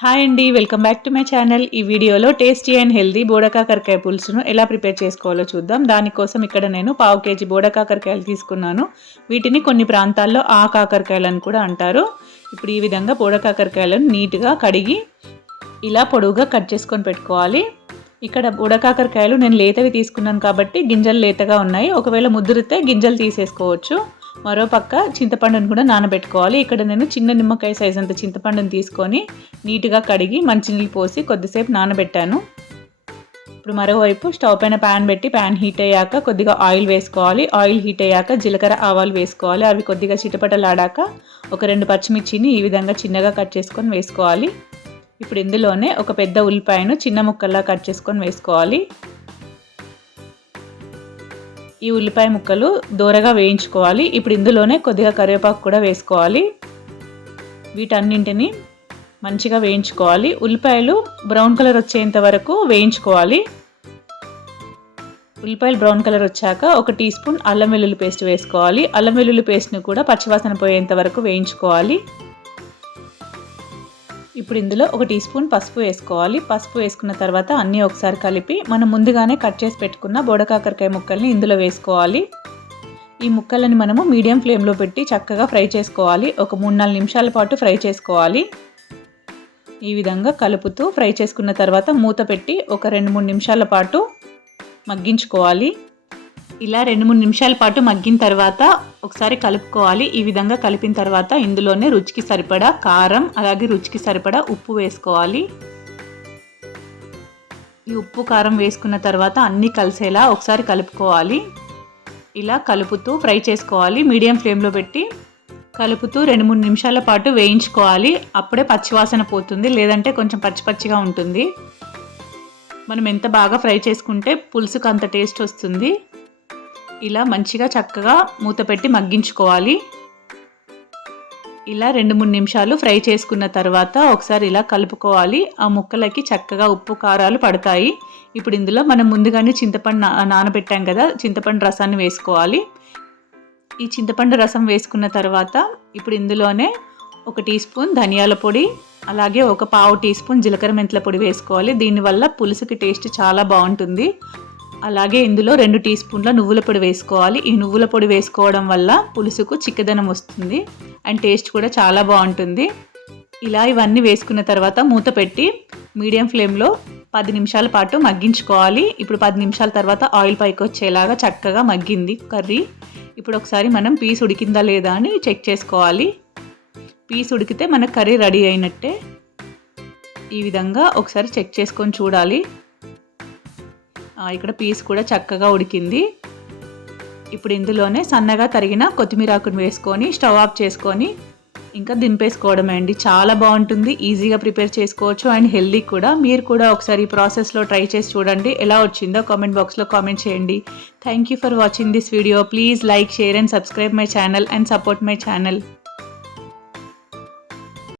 Hi అండి, welcome back to my channel. ఈ వీడియోలో టేస్టీ అండ్ హెల్దీ బోడకాకరకాయ పులుసును ఎలా ప్రిపేర్ చేసుకోవాలో చూద్దాం. దానికోసం ఇక్కడ నేను 1/2 కేజీ బోడకాకరకాయలు తీసుకున్నాను. వీటిని కొన్ని ప్రాంతాల్లో కాకరకాయలని కూడా అంటారు. ఇప్పుడు ఈ విధంగా బోడకాకరకాయలను నీట్గా కడిగి ఇలా పొడవుగా కట్ చేసుకొని పెట్టుకోవాలి. ఇక్కడ బోడకాకరకాయలు నేను లేతవి తీసుకున్నాను కాబట్టి గింజలు లేతగా ఉన్నాయి. ఒకవేళ ముదిరితే గింజలు తీసేసుకోవచ్చు. మరో పక్క చింతపండును కూడా నానబెట్టుకోవాలి. ఇక్కడ నేను చిన్న నిమ్మకాయ సైజ్ అంత చింతపండును తీసుకొని నీట్గా కడిగి మంచినీళ్ళు పోసి కొద్దిసేపు నానబెట్టాను. ఇప్పుడు మరోవైపు స్టవ్ పైన ప్యాన్ పెట్టి ప్యాన్ హీట్ అయ్యాక కొద్దిగా ఆయిల్ వేసుకోవాలి. ఆయిల్ హీట్ అయ్యాక జీలకర్ర ఆవాలు వేసుకోవాలి. అవి కొద్దిగా చిటపటలాడాక ఒక 2 పచ్చిమిర్చిని ఈ విధంగా చిన్నగా కట్ చేసుకొని వేసుకోవాలి. ఇప్పుడు ఇందులోనే ఒక పెద్ద ఉల్లిపాయను చిన్న ముక్కల్లా కట్ చేసుకొని వేసుకోవాలి. ఈ ఉల్లిపాయ ముక్కలు దోరగా వేయించుకోవాలి. ఇప్పుడు ఇందులోనే కొద్దిగా కరివేపాకు కూడా వేసుకోవాలి. వీటన్నింటిని మంచిగా వేయించుకోవాలి. ఉల్లిపాయలు బ్రౌన్ కలర్ వచ్చేంత వరకు వేయించుకోవాలి. ఉల్లిపాయలు బ్రౌన్ కలర్ వచ్చాక 1 టీ స్పూన్ అల్లం వెల్లుల్లి పేస్ట్ వేసుకోవాలి. అల్లం వెల్లుల్లి పేస్ట్ని కూడా పచ్చివాసన పోయేంత వరకు వేయించుకోవాలి. ఇప్పుడు ఇందులో 1 టీ స్పూన్ పసుపు వేసుకోవాలి. పసుపు వేసుకున్న తర్వాత అన్నీ ఒకసారి కలిపి మనం ముందుగానే కట్ చేసి పెట్టుకున్న బోడకాకరకాయ ముక్కల్ని ఇందులో వేసుకోవాలి. ఈ ముక్కలని మనము మీడియం ఫ్లేమ్లో పెట్టి చక్కగా ఫ్రై చేసుకోవాలి. ఒక 3-4 నిమిషాల పాటు ఫ్రై చేసుకోవాలి. ఈ విధంగా కలుపుతూ ఫ్రై చేసుకున్న తర్వాత మూత పెట్టి ఒక 2-3 నిమిషాల పాటు మగ్గించుకోవాలి. ఇలా 2-3 నిమిషాల పాటు మగ్గిన తర్వాత ఒకసారి కలుపుకోవాలి. ఈ విధంగా కలిపిన తర్వాత ఇందులోనే రుచికి సరిపడా కారం, అలాగే రుచికి సరిపడా ఉప్పు వేసుకోవాలి. ఈ ఉప్పు కారం వేసుకున్న తర్వాత అన్నీ కలిసేలా ఒకసారి కలుపుకోవాలి. ఇలా కలుపుతూ ఫ్రై చేసుకోవాలి. మీడియం ఫ్లేమ్లో పెట్టి కలుపుతూ 2-3 నిమిషాల పాటు వేయించుకోవాలి. అప్పుడే పచ్చివాసన పోతుంది, లేదంటే కొంచెం పచ్చిగా ఉంటుంది. మనం ఎంత బాగా ఫ్రై చేసుకుంటే పులుసుకు అంత టేస్ట్ వస్తుంది. ఇలా మంచిగా చక్కగా మూత పెట్టి మగ్గించుకోవాలి. ఇలా 2-3 నిమిషాలు ఫ్రై చేసుకున్న తర్వాత ఒకసారి ఇలా కలుపుకోవాలి. ఆ ముక్కలకి చక్కగా ఉప్పు కారాలు పడతాయి. ఇప్పుడు ఇందులో మనం ముందుగానే చింతపండు నానబెట్టాం కదా, చింతపండు రసాన్ని వేసుకోవాలి. ఈ చింతపండు రసం వేసుకున్న తర్వాత ఇప్పుడు ఇందులోనే 1 టీ స్పూన్ ధనియాల పొడి, అలాగే ఒక 1/2 టీ స్పూన్ జీలకర్ర మెంతుల పొడి వేసుకోవాలి. దీనివల్ల పులుసుకి టేస్ట్ చాలా బాగుంటుంది. అలాగే ఇందులో 2 టీ స్పూన్ల నువ్వుల పొడి వేసుకోవాలి. ఈ నువ్వుల పొడి వేసుకోవడం వల్ల పులుసుకు చిక్కదనం వస్తుంది అండ్ టేస్ట్ కూడా చాలా బాగుంటుంది. ఇలా ఇవన్నీ వేసుకున్న తర్వాత మూత పెట్టి మీడియం ఫ్లేమ్లో 10 నిమిషాల పాటు మగ్గించుకోవాలి. ఇప్పుడు 10 నిమిషాల తర్వాత ఆయిల్ పైకి వచ్చేలాగా చక్కగా మగ్గింది కర్రీ. ఇప్పుడు ఒకసారి మనం పీస్ ఉడికిందా లేదా అని చెక్ చేసుకోవాలి. పీస్ ఉడికితే మన కర్రీ రెడీ అయినట్టే. ఈ విధంగా ఒకసారి చెక్ చేసుకొని చూడాలి. ఇక్కడ పీస్ కూడా చక్కగా ఉడికింది. ఇప్పుడు ఇందులోనే సన్నగా తరిగిన కొత్తిమీర ఆకును వేసుకొని స్టవ్ ఆఫ్ చేసుకొని ఇంకా దింపేసుకోవడమే అండి. చాలా బాగుంటుంది, ఈజీగా ప్రిపేర్ చేసుకోవచ్చు అండ్ హెల్దీ కూడా. మీరు కూడా ఒకసారి ఈ ప్రాసెస్లో ట్రై చేసి చూడండి. ఎలా వచ్చిందో కామెంట్ బాక్స్లో కామెంట్ చేయండి. Thank you for watching this video. Please like, share and subscribe my channel and support my channel.